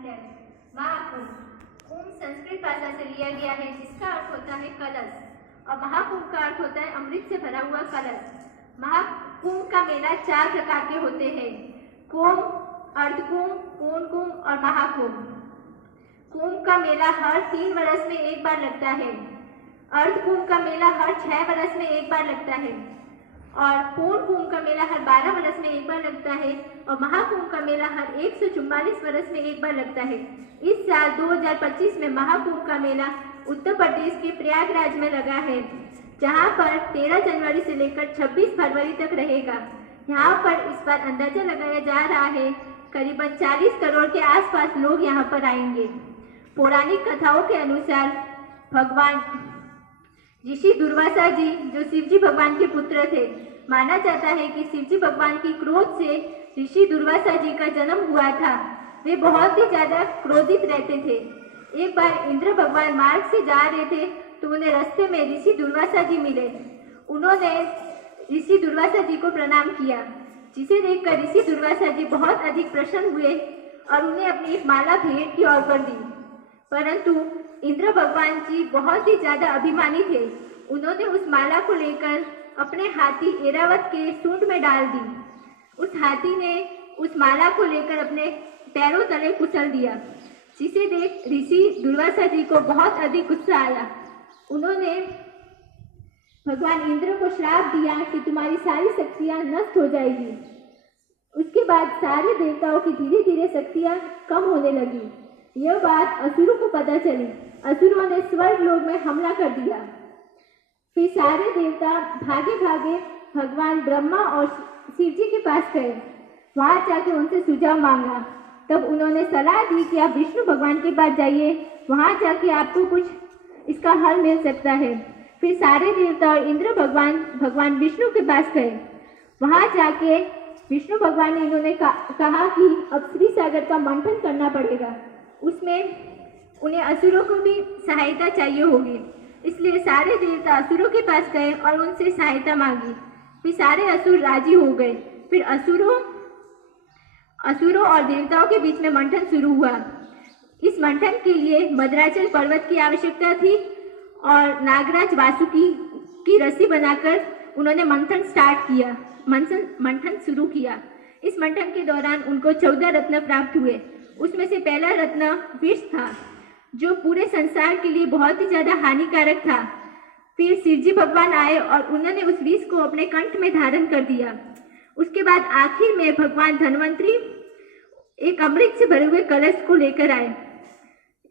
कलश। महाकुंभ, कुंभ संस्कृत भाषा से लिया गया है जिसका अर्थ होता है कलश, और महाकुंभ का अर्थ होता है अमृत से भरा हुआ कलश। महाकुंभ का मेला 4 प्रकार के होते हैं: कुंभ, अर्धकुंभ, पूर्ण कुंभ और महाकुंभ। कुंभ का मेला हर 3 वर्ष में एक बार लगता है। अर्धकुंभ का मेला हर 6 वर्ष में एक बार लगता है, और पूर्ण कुंभ का मेला हर 12 वर्ष में एक बार लगता है, और महाकुंभ का मेला हर 144 वर्ष में एक बार लगता है। इस साल 2025 में महाकुंभ का मेला उत्तर प्रदेश के प्रयागराज में लगा है, जहां पर 13 जनवरी से लेकर 26 फरवरी तक रहेगा। यहां पर इस बार अंदाजा लगाया जा रहा है करीबन 40 करोड़ के आसपास लोग यहां पर आएंगे। पौराणिक कथाओं के अनुसार भगवान ऋषि दुर्वासा जी, जो शिवजी भगवान के पुत्र थे, माना जाता है कि शिवजी भगवान की क्रोध से ऋषि दुर्वासा जी का जन्म हुआ था। वे बहुत ही ज्यादा क्रोधित रहते थे। एक बार इंद्र भगवान मार्ग से जा रहे थे तो उन्हें रास्ते में ऋषि दुर्वासा जी मिले। उन्होंने ऋषि दुर्वासा जी को प्रणाम किया, जिसे देखकर ऋषि दुर्वासा जी बहुत अधिक प्रसन्न हुए और उन्हें अपनी एक माला भेंट की और कर दी। परंतु इंद्र भगवान जी बहुत ही ज्यादा अभिमानी थे। उन्होंने उस माला को लेकर अपने हाथी ऐरावत के सूंड में डाल दी। उस हाथी ने उस माला को लेकर अपने पैरों तले कुचल दिया, जिसे देख ऋषि दुर्वासा जी को बहुत अधिक गुस्सा आया। उन्होंने भगवान इंद्र को श्राप दिया कि तुम्हारी सारी शक्तियां नष्ट हो जाएगी। उसके बाद सारे देवताओं की धीरे धीरे शक्तियां कम होने लगी। यह बात असुरों को पता चली। असुरों ने स्वर्ग लोक में हमला कर दिया। फिर सारे देवता भागे भागे भगवान ब्रह्मा और शिव जी के पास गए। वहां जाके उनसे सुझाव मांगा। तब उन्होंने सलाह दी कि आप विष्णु भगवान के पास जाइए, वहां जाके आपको कुछ इसका हल मिल सकता है। फिर सारे देवता और इंद्र भगवान विष्णु के पास गए। वहां जाके विष्णु भगवान ने इन्होंने कहा कि अब श्री सागर का मंथन करना पड़ेगा। उसमें उन्हें असुरों को भी सहायता चाहिए होगी, इसलिए सारे देवता असुरों के पास गए और उनसे सहायता मांगी। फिर सारे असुर राजी हो गए। फिर असुरों और देवताओं के बीच में मंथन शुरू हुआ। इस मंथन के लिए मद्राचल पर्वत की आवश्यकता थी और नागराज वासुकी की रस्सी बनाकर उन्होंने मंथन शुरू किया। इस मंथन के दौरान उनको 14 रत्न प्राप्त हुए। उसमें से पहला रत्न विष था, जो पूरे संसार के लिए बहुत ही ज्यादा हानिकारक था। फिर शिवजी भगवान आए और उन्होंने उस विष को अपने कंठ में धारण कर दिया। उसके बाद आखिर में भगवान धन्वंतरी एक अमृत से भरे हुए कलश को लेकर आए।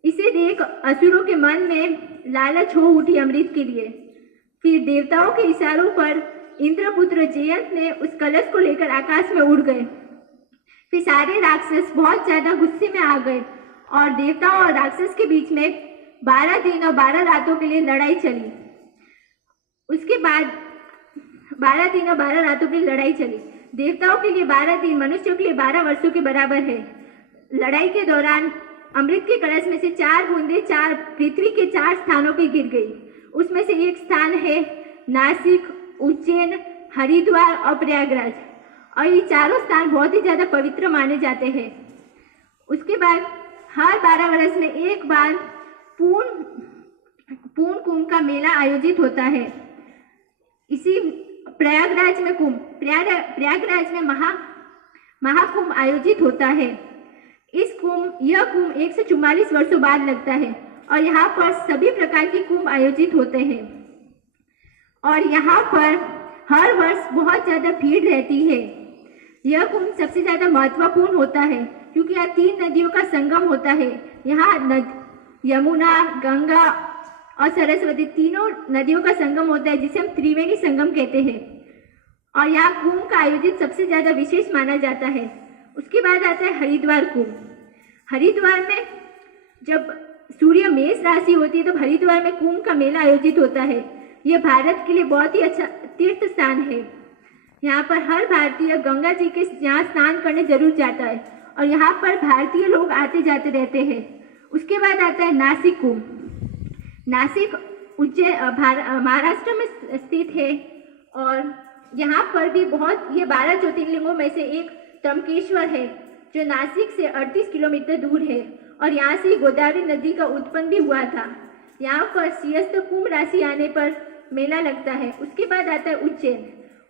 इसे देख असुरों के मन में लालच हो उठी अमृत के लिए। फिर देवताओं के इशारों पर इंद्रपुत्र जयंत ने उस कलश को लेकर आकाश में उड़ गए। फिर सारे राक्षस बहुत ज्यादा गुस्से में आ गए और देवताओं और राक्षस के बीच में 12 दिन और 12 रातों के लिए लड़ाई चली। उसके बाद 12 दिन और 12 रातों के लिए लड़ाई चली। देवताओं के लिए 12 दिन मनुष्यों के लिए 12 वर्षों के बराबर है। लड़ाई के दौरान अमृत के कलश में से 4 बूंदें पृथ्वी के 4 स्थानों पर गिर गई। उसमें से एक स्थान है नासिक, उज्जैन, हरिद्वार और प्रयागराज, और ये चारों स्थान बहुत ही ज्यादा पवित्र माने जाते हैं। उसके बाद हर 12 वर्ष में एक बार पूर्ण कुंभ का मेला आयोजित होता है। इसी प्रयागराज में महाकुंभ आयोजित होता है। यह कुंभ 144 वर्षों बाद लगता है और यहाँ पर सभी प्रकार के कुंभ आयोजित होते हैं, और यहाँ पर हर वर्ष बहुत ज्यादा भीड़ रहती है। यह कुंभ सबसे ज्यादा महत्वपूर्ण होता है क्योंकि यहाँ 3 नदियों का संगम होता है। यहाँ यमुना, गंगा और सरस्वती तीनों नदियों का संगम होता है, जिसे हम त्रिवेणी संगम कहते हैं। और यहाँ कुंभ का आयोजित सबसे ज्यादा विशेष माना जाता है। उसके बाद आता है हरिद्वार कुंभ। हरिद्वार में जब सूर्य मेष राशि होती है तो हरिद्वार में कुंभ का मेला आयोजित होता है। यह भारत के लिए बहुत ही अच्छा तीर्थ स्थान है। यहाँ पर हर भारतीय गंगा जी के यहाँ स्नान करने जरूर जाता है और यहाँ पर भारतीय लोग आते जाते रहते हैं। उसके बाद आता है नासिक कुंभ। नासिक महाराष्ट्र में स्थित है और यहाँ पर भी ये 12 ज्योतिर्लिंगों में से एक त्र्यंबकेश्वर है। जो नासिक से 38 किलोमीटर दूर है और यहाँ से गोदावरी नदी का उत्पन्न भी हुआ था। यहाँ पर सिंहस्थ कुंभ राशि आने पर मेला लगता है। उसके बाद आता है उज्जैन।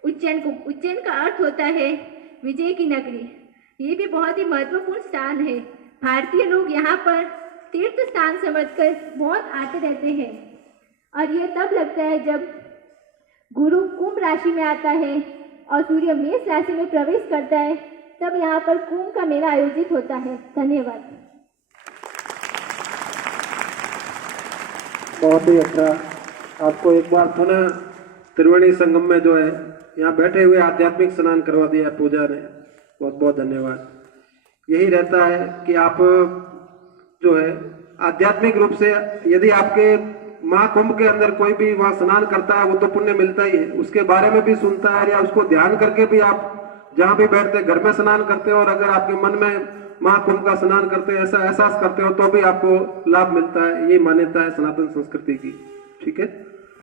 उज्जैन का अर्थ होता है विजय की नगरी। ये भी बहुत ही महत्वपूर्ण स्थान है। भारतीय लोग यहाँ पर तीर्थ स्थान समझकर बहुत आते रहते हैं और ये तब लगता है जब गुरु कुंभ राशि में आता है और सूर्य मेष राशि में प्रवेश करता है, तब यहाँ पर कुंभ का मेला आयोजित होता है। धन्यवाद। बहुत ही अच्छा। आपको एक बार पुनः त्रिवेणी संगम में जो है यहाँ बैठे हुए आध्यात्मिक स्नान करवा दिया पूजा ने। बहुत बहुत धन्यवाद। यही रहता है कि आप जो है आध्यात्मिक रूप से, यदि आपके महाकुंभ के अंदर कोई भी वहाँ स्नान करता है वो तो पुण्य मिलता ही है, उसके बारे में भी सुनता है या उसको ध्यान करके भी आप जहाँ भी बैठते घर में स्नान करते हो और अगर आपके मन में महाकुंभ का स्नान करते हो, ऐसा एहसास करते हो तो भी आपको लाभ मिलता है। ये मान्यता है सनातन संस्कृति की। ठीक है।